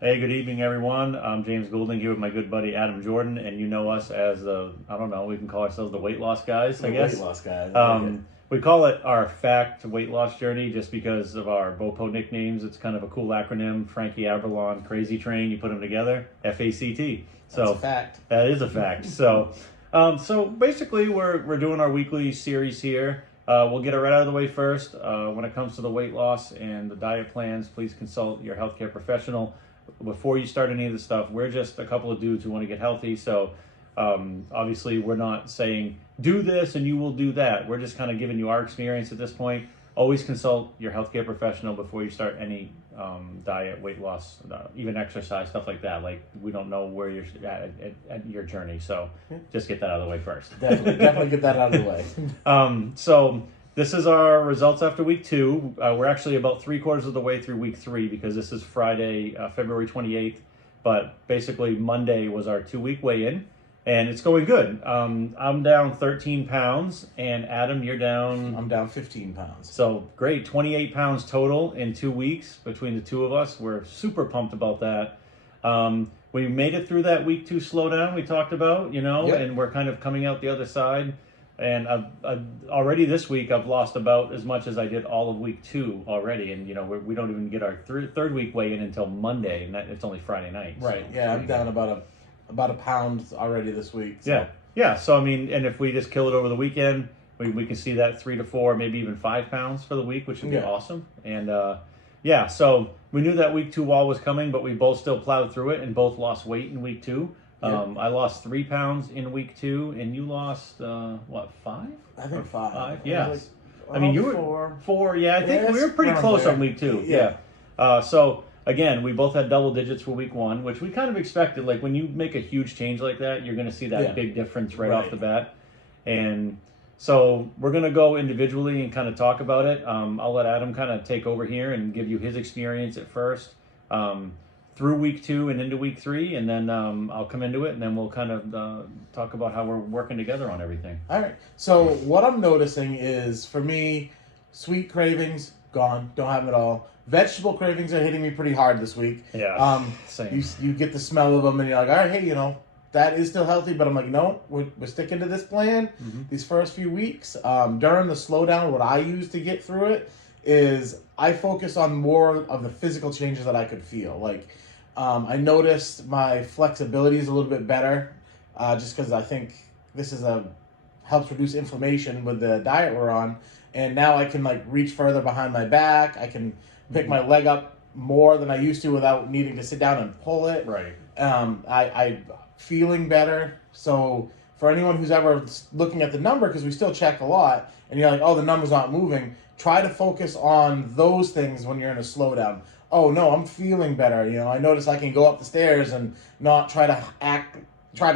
Hey, good evening, everyone. I'm James Goulding here with my good buddy Adam Jordan, and you know us as the, I don't know, we can call ourselves the weight loss guys, I The guess. weight loss guys. I like it. We call it our F.A.C.T weight loss journey just because of our BOPO nicknames. It's kind of a cool acronym, Frankie Aberlon, Crazy Train, you put them together, F.A.C.T. That's a fact. That is a fact. So basically, we're doing our weekly series here. We'll get it right out of the way first. When it comes to the weight loss and the diet plans, please consult your healthcare professional before you start any of this stuff. We're just a couple of dudes who want to get healthy. So obviously, we're not saying do this and you will do that. We're just kind of giving you our experience at this point. Always consult your healthcare professional before you start any diet, weight loss, even exercise, stuff like that. Like, we don't know where you're at your journey, so just get that out of the way first. Definitely get that out of the way. So this is our results after week 2. We're actually about 3/4 of the way through week 3 because this is Friday, February 28th. But basically, Monday was our 2-week weigh-in. And it's going good. I'm down 13 pounds, and Adam, you're down... I'm down 15 pounds. So great, 28 pounds total in 2 weeks between the two of us. We're super pumped about that. We made it through that week 2 slowdown we talked about, Yep. and we're kind of coming out the other side. And I've already this week, I've lost about as much as I did all of week 2 already. And, we don't even get our third week weigh-in until Monday, and it's only Friday night. Right, so yeah, I'm down about a pound already this week. So. Yeah. So, I mean, and if we just kill it over the weekend, we can see that 3 to 4, maybe even 5 pounds for the week, which would be awesome. And, so we knew that week 2 wall was coming, but we both still plowed through it and both lost weight in week 2. I lost 3 pounds in week 2, and you lost, 5? I think 5. 5, yeah. Like, I mean, you were 4. 4, yeah. I think we were pretty close on week 2. Yeah. So again, we both had double digits for week 1, which we kind of expected. Like, when you make a huge change like that, you're going to see that big difference right off the bat. And so we're going to go individually and kind of talk about it. I'll let Adam kind of take over here and give you his experience at first through week 2 and into week 3. And then I'll come into it, and then we'll kind of talk about how we're working together on everything. All right. So what I'm noticing is, for me, sweet cravings, gone. Don't have them at all. Vegetable cravings are hitting me pretty hard this week. Yeah, same. You get the smell of them and you're like, all right, hey, that is still healthy. But I'm like, no, we're sticking to this plan these first few weeks. During the slowdown, what I use to get through it is I focus on more of the physical changes that I could feel. Like, I noticed my flexibility is a little bit better just because I think this helps reduce inflammation with the diet we're on. And now I can reach further behind my back. I can pick my leg up more than I used to without needing to sit down and pull it. Right. I feeling better. So for anyone who's ever looking at the number, because we still check a lot, and you're like, oh, the number's not moving, try to focus on those things when you're in a slowdown. Oh, no, I'm feeling better. I notice I can go up the stairs and not try to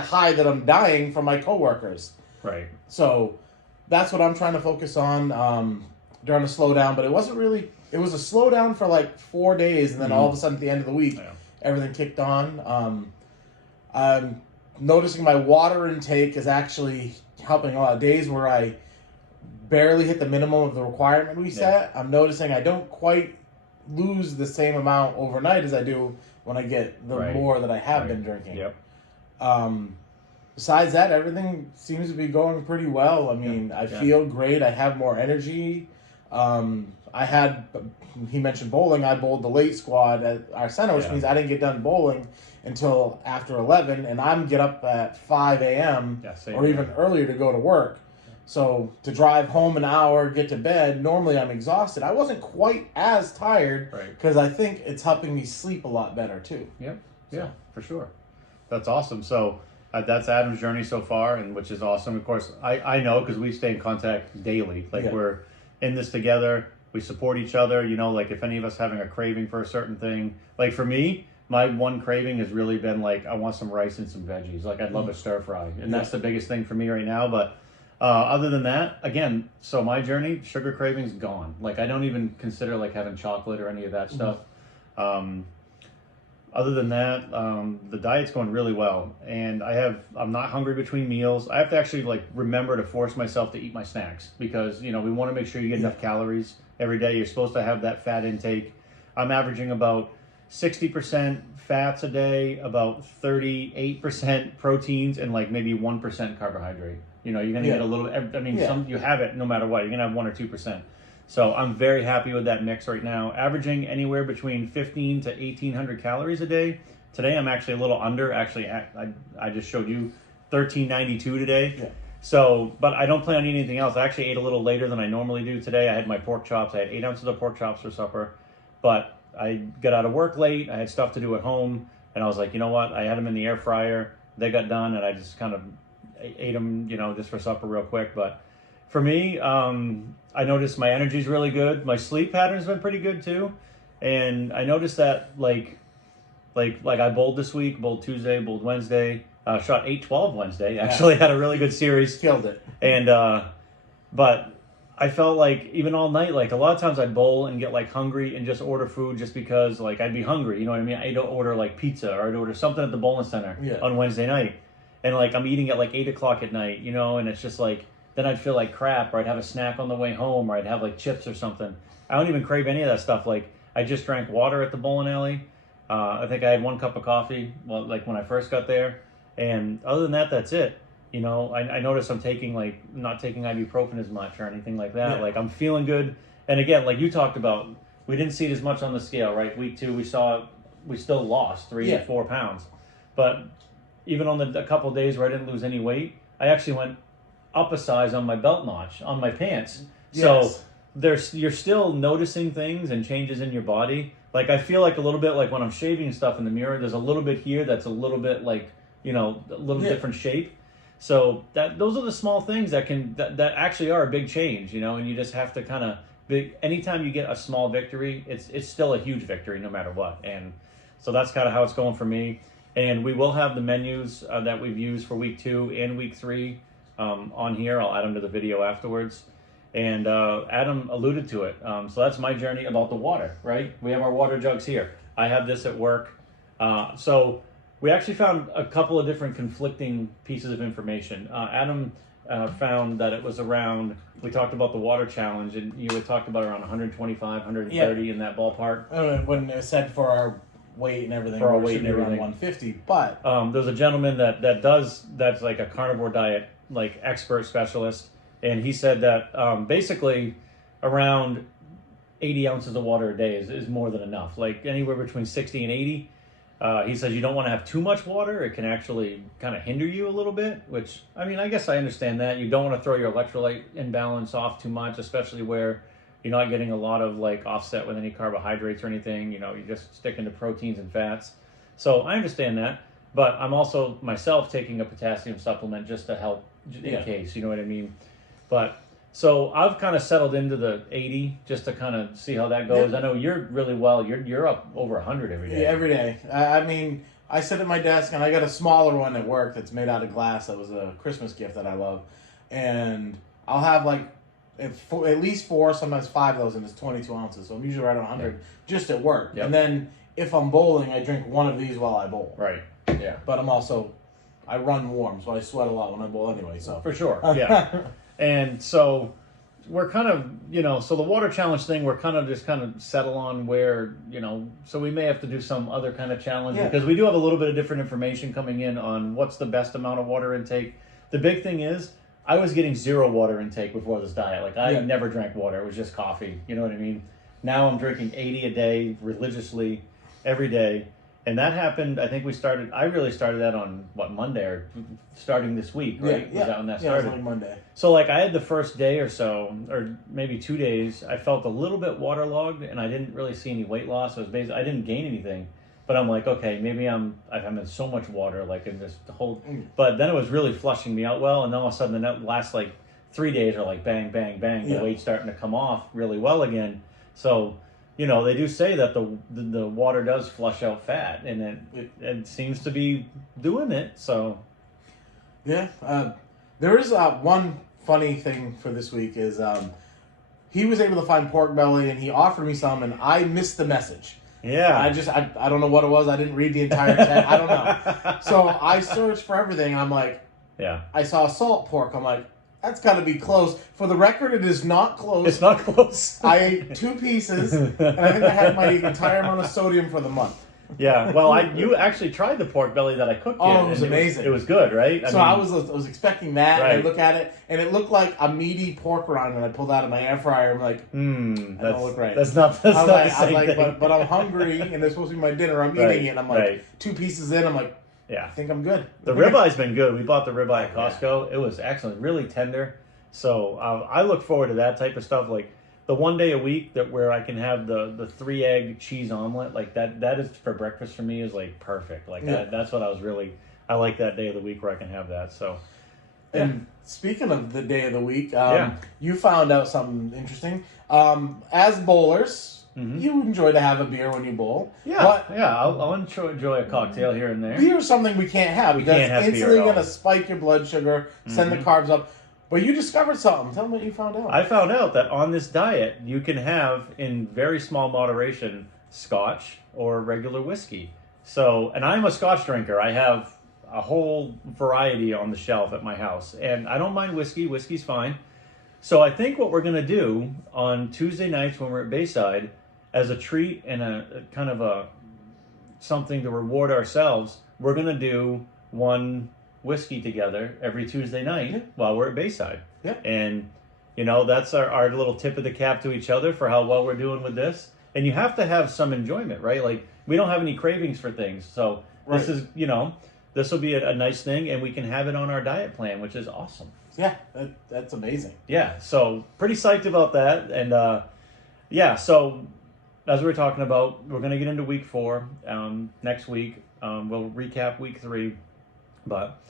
hide that I'm dying from my coworkers. Right. So that's what I'm trying to focus on during the slowdown. But it wasn't really... It was a slowdown for 4 days, and then all of a sudden at the end of the week, everything kicked on. I'm noticing my water intake is actually helping a lot of days where I barely hit the minimum of the requirement we set. I'm noticing I don't quite lose the same amount overnight as I do when I get the more that I have been drinking. Yep. Besides that, everything seems to be going pretty well. I mean, I feel great. I have more energy. He mentioned bowling. I bowled the late squad at our center, which means I didn't get done bowling until after 11, and I'm get up at 5 a.m. or even earlier to go to work. So to drive home an hour, get to bed, normally I'm exhausted. I wasn't quite as tired because I think it's helping me sleep a lot better too. Yep. Yeah, for sure. That's awesome. So that's Adam's journey so far, and which is awesome. Of course, I know because we stay in contact daily. We're in this together. We support each other. If any of us having a craving for a certain thing. Like for me, my one craving has really been I want some rice and some veggies. I'd love a stir fry, and that's the biggest thing for me right now. But other than that, again, so my journey, sugar cravings gone. I don't even consider having chocolate or any of that stuff. Other than that, the diet's going really well, and I'm not hungry between meals. I have to actually remember to force myself to eat my snacks because we want to make sure you get enough calories every day. You're supposed to have that fat intake. I'm averaging about 60% fats a day, about 38% proteins, and like maybe 1% carbohydrate. You know, you're gonna get a little. I mean, some you have it no matter what. You're gonna have 1 or 2%. So I'm very happy with that mix right now, averaging anywhere between 15 to 1,800 calories a day. Today I'm actually a little under. Actually, I just showed you 1392 today. Yeah. So, but I don't plan on eating anything else. I actually ate a little later than I normally do today. I had my pork chops. I had 8 ounces of pork chops for supper, but I got out of work late. I had stuff to do at home, and I was like, you know what? I had them in the air fryer. They got done, and I just kind of ate them, you know, just for supper real quick. But for me, I noticed my energy's really good. My sleep pattern's been pretty good too, and I noticed that like I bowled this week, bowled Tuesday, bowled Wednesday, shot 8-12 Wednesday. Actually, had a really good series, Killed it. and but I felt like even all night, like a lot of times I'd bowl and get like hungry and just order food just because like I'd be hungry. You know what I mean? I'd order like pizza or I'd order something at the bowling center on Wednesday night, and like I'm eating at like 8 o'clock at night, you know, and it's just like. Then I'd feel like crap, or I'd have a snack on the way home, or I'd have like chips or something. I don't even crave any of that stuff. Like I just drank water at the bowling alley. I think I had 1 cup of coffee, well, like when I first got there, and other than that, that's it. You know, I noticed I'm taking like not taking ibuprofen as much or anything like that. Like I'm feeling good. And again, like you talked about, we didn't see it as much on the scale, right? Week 2, we still lost 3 to 4 pounds, but even on a couple of days where I didn't lose any weight, I actually went up a size on my belt notch on my pants. So you're still noticing things and changes in your body. Like I feel like a little bit like when I'm shaving stuff in the mirror, there's a little bit here that's a little bit like, you know, a little different shape. So those are the small things that actually are a big change, you know, and you just have to kind of anytime you get a small victory, it's still a huge victory no matter what. And so that's kind of how it's going for me. And we will have the menus that we've used for week 2 and week 3 on here. I'll add them to the video afterwards. And Adam alluded to it. So that's my journey about the water, right? We have our water jugs here. I have this at work. So we actually found a couple of different conflicting pieces of information. Adam found that it was around, we talked about the water challenge, and you had talked about around 125, 130 in that ballpark. When it said for our weight and everything, for our weight and everything, around 150. But there's a gentleman that's like a carnivore diet like expert specialist, and he said that basically around 80 ounces of water a day is more than enough. Like anywhere between 60 and 80. He says you don't want to have too much water. It can actually kind of hinder you a little bit, which, I mean, I guess I understand that. You don't want to throw your electrolyte imbalance off too much, especially where you're not getting a lot of like offset with any carbohydrates or anything. You know, you're just sticking to proteins and fats. So I understand that, but I'm also myself taking a potassium supplement just to help in case, you know what I mean? But so I've kind of settled into the 80 just to kind of see how that goes. I know you're really well. You're up over 100 every day. Yeah, every day. I mean, I sit at my desk and I got a smaller one at work that's made out of glass. That was a Christmas gift that I love, and I'll have like at least 4, sometimes 5 of those, and it's 22 ounces. So I'm usually right around 100 just at work. And then if I'm bowling, I drink one of these while I bowl. Right. Yeah. But I run warm, so I sweat a lot when I bowl anyway. So for sure. Yeah. And so we're kind of, you know, so the water challenge thing, we're kind of settle on where, you know, so we may have to do some other kind of challenge because we do have a little bit of different information coming in on what's the best amount of water intake. The big thing is I was getting 0 water intake before this diet. Like I never drank water. It was just coffee. You know what I mean? Now I'm drinking 80 a day religiously every day. And that happened, I think I really started that on, Monday or starting this week, right? Yeah. Was that when that started? Yeah, it was like Monday. So, like, I had the first day or so, or maybe 2 days, I felt a little bit waterlogged, and I didn't really see any weight loss. I didn't gain anything. But I'm like, okay, maybe I'm in so much water, like, in this whole... But then it was really flushing me out well, and then all of a sudden, the last, 3 days are like bang, bang, bang. The weight's starting to come off really well again. So... You know, they do say that the water does flush out fat, and it seems to be doing it. So, yeah, there is one funny thing for this week is he was able to find pork belly, and he offered me some, and I missed the message. Yeah, I don't know what it was. I didn't read the entire text. I don't know. So I searched for everything. I'm like, I saw salt pork. I'm like, That's got to be close. For the record, it is not close. It's not close. I ate 2 pieces, and I think I had my entire amount of sodium for the month. Yeah, well, you actually tried the pork belly that I cooked. Oh, it was amazing. It was good, right? I was expecting that, right. and I look at it, and it looked like a meaty pork rind when I pulled out of my air fryer. I'm like, that don't look right. That's not the same thing. But I'm hungry, and it's supposed to be my dinner. I'm eating it, and I'm like, 2 pieces in, I'm like, yeah, I think I'm good. The ribeye's been good. We bought the ribeye at Costco. It was excellent, really tender. So I look forward to that type of stuff, like the one day a week where I can have the 3-egg cheese omelet, like that is for breakfast for me is like perfect. Like that's what I like that day of the week where I can have that. So, and speaking of the day of the week, you found out something interesting. As bowlers, you enjoy to have a beer when you bowl. Yeah, I'll enjoy a cocktail here and there. Beer is something we can't have. We can't have instantly beer at all. going to spike your blood sugar, send the carbs up. But you discovered something. Tell me what you found out. I found out that on this diet, you can have, in very small moderation, Scotch or regular whiskey. So, and I'm a Scotch drinker. I have a whole variety on the shelf at my house. And I don't mind whiskey. Whiskey's fine. So I think what we're going to do on Tuesday nights when we're at Bayside, as a treat and a kind of something to reward ourselves, we're going to do one whiskey together every Tuesday night while we're at Bayside. Yeah. And, that's our little tip of the cap to each other for how well we're doing with this. And you have to have some enjoyment, right? Like, we don't have any cravings for things. So this is, this will be a nice thing, and we can have it on our diet plan, which is awesome. Yeah, that's amazing. Yeah, so pretty psyched about that. And, so as we were talking about, we're going to get into week 4 next week. We'll recap week 3, but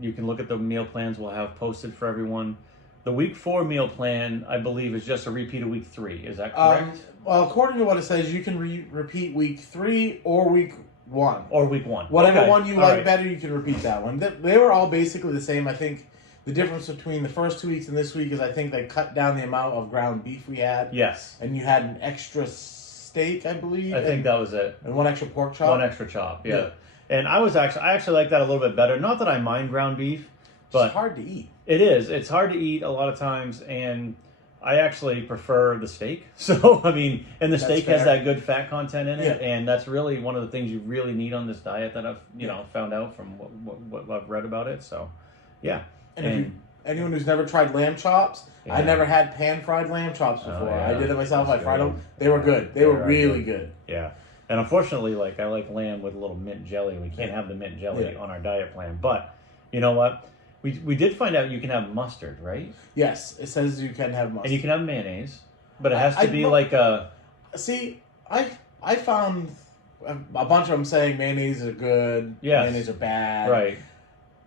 you can look at the meal plans we'll have posted for everyone. The week 4 meal plan, I believe, is just a repeat of week 3. Is that correct? Well, according to what it says, you can repeat week 3 or week 1. Or week 1. Whatever one you like better, you can repeat that one. They were all basically the same. I think the difference between the first 2 weeks and this week is I think they cut down the amount of ground beef we had. Yes. And you had an extra steak, I believe. I think that was it. And 1 extra pork chop. 1 extra chop, yeah. And I actually like that a little bit better. Not that I mind ground beef, but it's hard to eat. It is. It's hard to eat a lot of times, and I actually prefer the steak. So, I mean, and the steak has that good fat content in it, and that's really one of the things you really need on this diet that I've, found out from what I've read about it. So, yeah. And anyone who's never tried lamb chops, I never had pan-fried lamb chops before. I did it myself. I fried them. They were good. They were really good. Yeah. And unfortunately, I like lamb with a little mint jelly. We can't have the mint jelly on our diet plan. But, you know what? We did find out you can have mustard, right? Yes, it says you can have mustard. And you can have mayonnaise, but it has to be like a... See, I found a bunch of them saying mayonnaise are good, mayonnaise are bad. Right.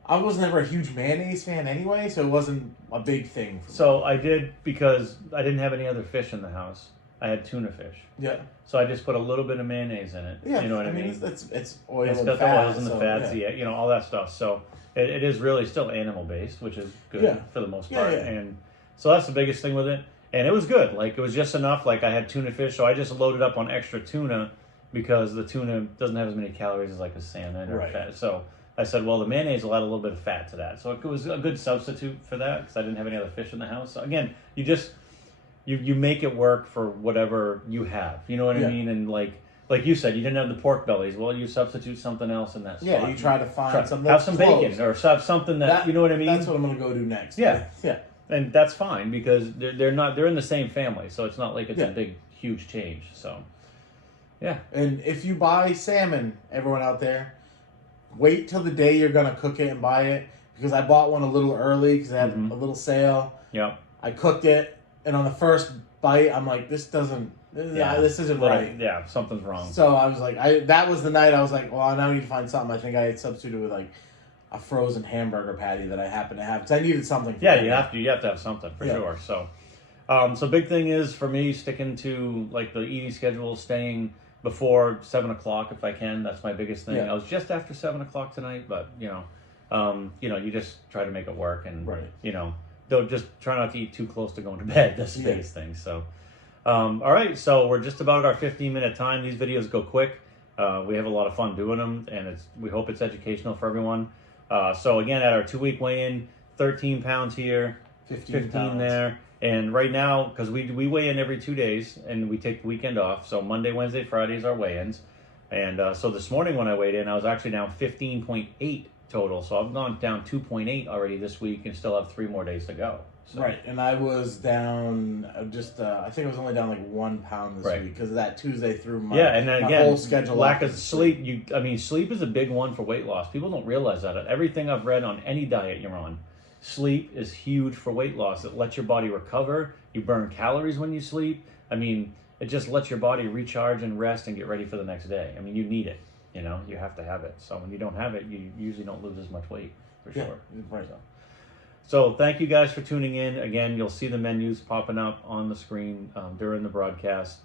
I was never a huge mayonnaise fan anyway, so it wasn't a big thing for me. So I did, because I didn't have any other fish in the house. I had tuna fish. Yeah. So I just put a little bit of mayonnaise in it. Yeah, you know what I mean? It's oil it's and got fat. The oils and the fats, all that stuff. So it is really still animal-based, which is good for the most part. And so that's the biggest thing with it. And it was good. It was just enough. I had tuna fish, so I just loaded up on extra tuna because the tuna doesn't have as many calories as a salmon or fat. So I said, well, the mayonnaise will add a little bit of fat to that. So it was a good substitute for that because I didn't have any other fish in the house. So again, you make it work for whatever you have. You know what I mean? And like you said, you didn't have the pork bellies. Well, you substitute something else in that spot. Yeah, you try to find something. Have some bacon or have something that you know what I mean? That's what I'm going to go do next. Yeah. Yeah. And that's fine because they're in the same family. So it's not like it's a big, huge change. So, yeah. And if you buy salmon, everyone out there, wait till the day you're going to cook it and buy it. Because I bought one a little early because I had a little sale. Yeah. I cooked it, and on the first bite, I'm like, this isn't right. Yeah, something's wrong. So I was like, that was the night I was like, well, now I need to find something. I think I had substituted with a frozen hamburger patty that I happen to have because I needed something. You have to have something for sure. So, so big thing is for me sticking to the eating schedule, staying before 7 o'clock if I can. That's my biggest thing. I was just after 7 o'clock tonight, but you just try to make it work and don't just try not to eat too close to going to bed. That's the biggest thing. So, all right. So we're just about at our 15-minute time. These videos go quick. We have a lot of fun doing them, and we hope it's educational for everyone. So again, at our 2-week weigh-in, 13 pounds here, 15 pounds. there. And right now, because we weigh in every 2 days and we take the weekend off. So Monday, Wednesday, Friday is our weigh-ins. And so this morning when I weighed in, I was actually down 15.8 total. So I've gone down 2.8 already this week and still have 3 more days to go. So. Right, and I was down I think I was only down like 1 pound this week because of that Tuesday through my, and then again, whole schedule. Lack of sleep. Sleep is a big one for weight loss. People don't realize that. Everything I've read on any diet you're on, sleep is huge for weight loss. It lets your body recover. You burn calories when you sleep. It just lets your body recharge and rest and get ready for the next day. You need it. You have to have it. So when you don't have it, you usually don't lose as much weight, for sure. Right. So thank you guys for tuning in. Again, you'll see the menus popping up on the screen during the broadcast.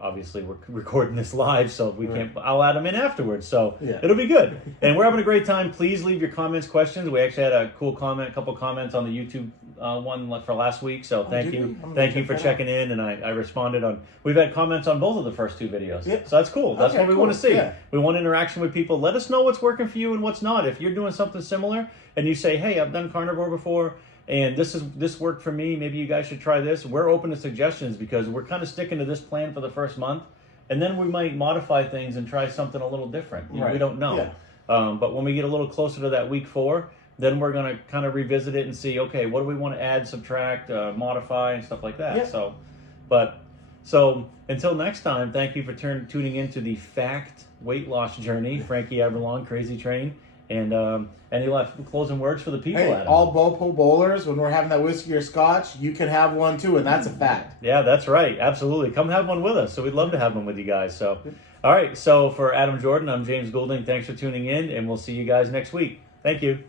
Obviously, we're recording this live, so we can't. I'll add them in afterwards, so it'll be good. And we're having a great time. Please leave your comments, questions. We actually had a cool couple comments on the YouTube one for last week. So thank you for checking in. And I responded on. We've had comments on both of the first 2 videos, so that's cool. That's what we want to see. Yeah. We want interaction with people. Let us know what's working for you and what's not. If you're doing something similar and you say, "Hey, I've done carnivore before, and this worked for me. Maybe you guys should try this." We're open to suggestions because we're kind of sticking to this plan for the first month, and then we might modify things and try something a little different. We don't know. Yeah. But when we get a little closer to that week 4, then we're going to kind of revisit it and see, okay, what do we want to add, subtract, modify, and stuff like that. Yeah. So until next time, thank you for tuning into the F.A.C.T weight loss journey. Frankie Aberlon, Crazy Train. And any last closing words for the people? Hey, Adam? all Bopo bowlers, when we're having that whiskey or scotch, you can have one too, and that's a fact. Yeah, that's right. Absolutely. Come have one with us. So we'd love to have one with you guys. So, all right. So for Adam Jordan, I'm James Goulding. Thanks for tuning in, and we'll see you guys next week. Thank you.